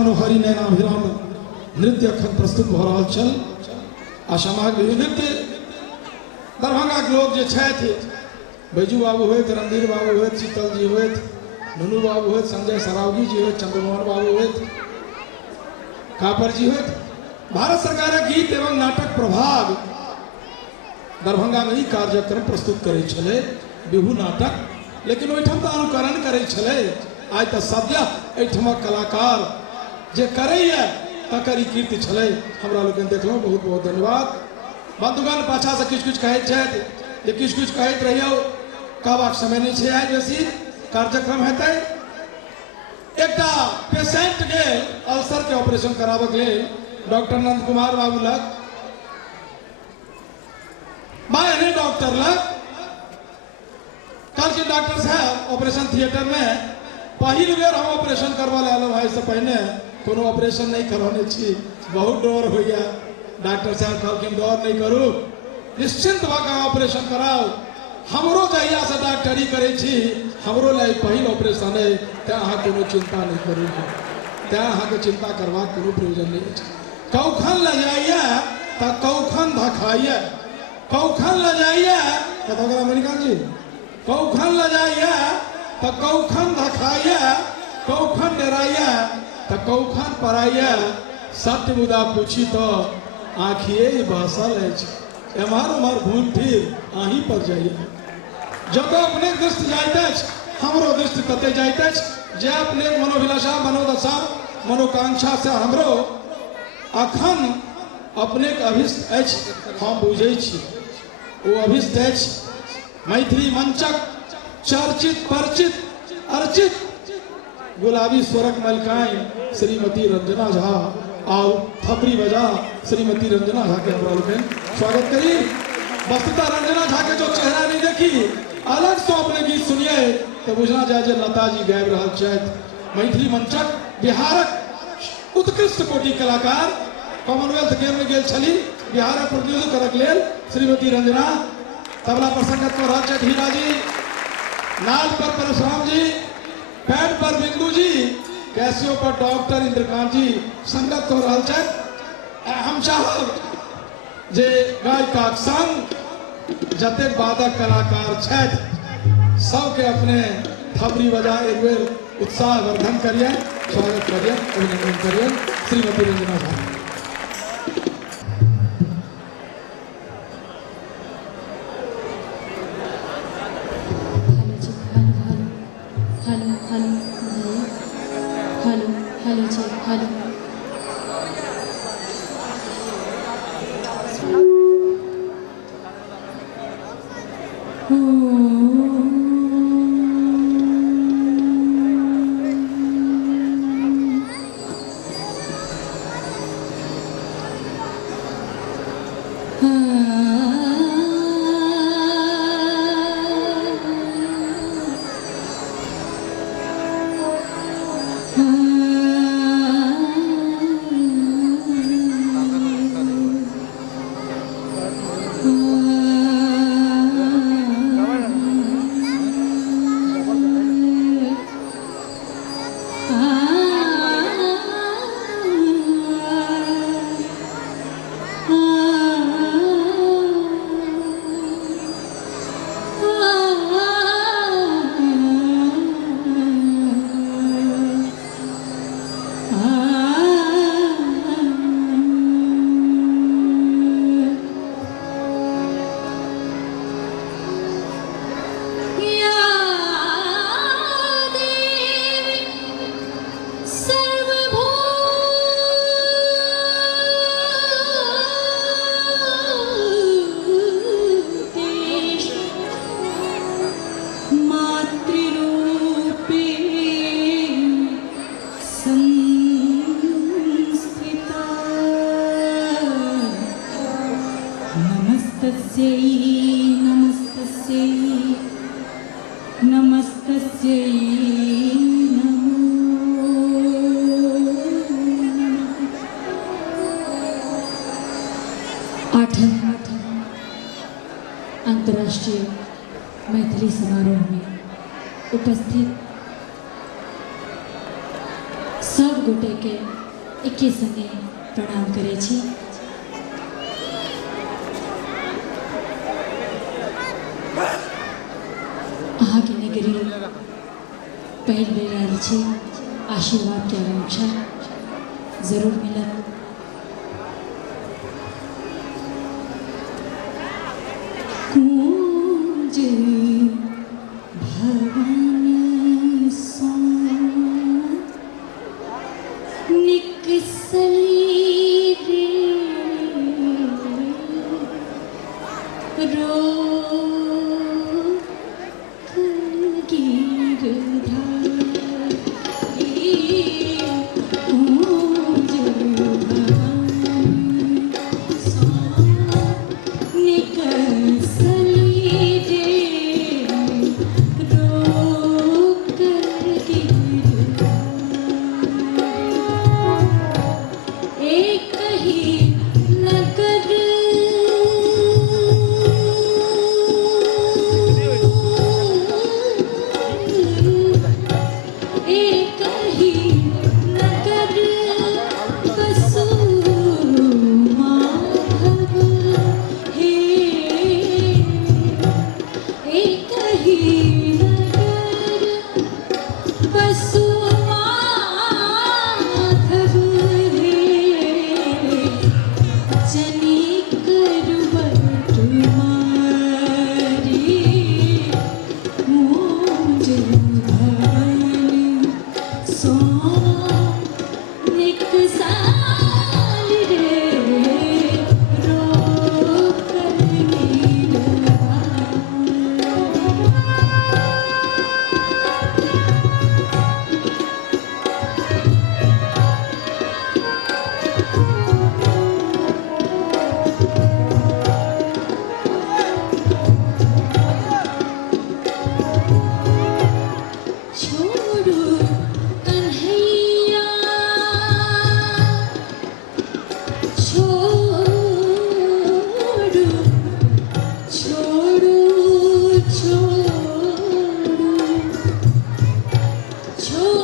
मनोहरी नैनाभिराम नृत्य अखन प्रस्तुत भ रहल छल। आशा नृत्य दरभंगा के लोग जे छथि, बैजू बाबू होत, रणधीर बाबू होत, शीतल जी होत, नुनू बाबू होत, संजय सरावगी जी होत, चंद्रमोहन बाबू होत, कापर जी होत, भारत सरकार गीत एवं नाटक प्रभाग दरभंगा में ही कार्यक्रम प्रस्तुत करे छले, बिहू नाटक। लेकिन ओहिठाम तो अनुकरण करे छले। आज तो सद्य एहिठाम कलाकार जे करैया तकर कीर्ति छले। हमरा लोग देखलो, बहुत बहुत धन्यवाद। बंधुगण पाछा से किछ किछ कहैत छथि जे किछ किछ कहैत रहियो, कहबाक समय नहीं छै। आज बेसी कार्यक्रम हेतै। एकटा पेशेंट के अल्सर के ऑपरेशन कराबक लेल डॉक्टर नंद कुमार बाबू लग मायने डॉक्टर लग कल के डॉक्टर साहब ऑपरेशन थिएटर में पहिल बेर हम ऑपरेशन करवा ले भाई से पहले कोनो ऑपरेशन नहीं करवाने छी, बहुत डर हो गया। डॉक्टर साहब कहलखिन डर नहीं करू, निश्चिंत भऽ ऑपरेशन कराओ। हमरो जहिया से डॉक्टरी करे छी, हमरो लाई पहिल ऑपरेशन है, ते अहाँ कोनो चिंता नहीं करू, ते अहाँ के चिंता करवा कोनो प्रयोजन नहीं छै। कौखन ल जाइए त कौखन धखाइए, कौखन ल जाइए कतौ अमेरिकन जी, कौखन ल जाइए त कौखन धखाइए, कौखन डराइए त कौखन पराइए। सत्य मुदा पूछी तो आँखिए बहसल है, एम्हर उम्हर घूम फिर अहीं पर जाइए। जब अपने दृष्टि जाइत हमरो दृष्टि तते जाइत जे अपने मनोभिलाषा मनोदशा मनोकांक्षा से हमरो अखन अपने अभिष्ट अछि, हम बुझे छी ओ अभिष्ट अछि। मैथिली मंचक चर्चित परिचित अर्चित गुलाबी स्वरक मलकाएं श्रीमती रंजना झा आओ थपरी बजा श्रीमती रंजना झा के हमरा लोग स्वागत करी। वस्तुतः रंजना झा के जो चेहरा नहीं देखी अलग सो अपने गीत सुनिए तो बुझना जाए जे लता जी गाबि रहल छथि। मैथिली मंचक बिहारक उत्कृष्ट कोटि कलाकार कॉमनवेल्थ गेम में गेल छली बिहारक प्रतिनिधित्व करक लेल श्रीमती रंजना। तबला पर संगत कर रहल छथि हीरा जी, नाल पर परशुराम जी, पैड पर बिंदु जी, कैसियो पर डॉक्टर इंद्रकांत जी संगत कर रहल छथि। हम चाहब जे गायिकाक संग जतेक वादक कलाकार छथि सबके अपने थपरी बजा एक बेर उत्साह वर्धन करिए, स्वागत करिए, अभिनंदन करिए श्रीमती रंजना झा। हेलो जी, हेलो। अंतर्राष्ट्रीय मैथिली समारोह में उपस्थित सब गोटे के एके संगे प्रणाम करे छी। अहाँ के नगरी पहल बेर आयल छी, आशीर्वाद के आकांक्षा जरूर मिलत। छू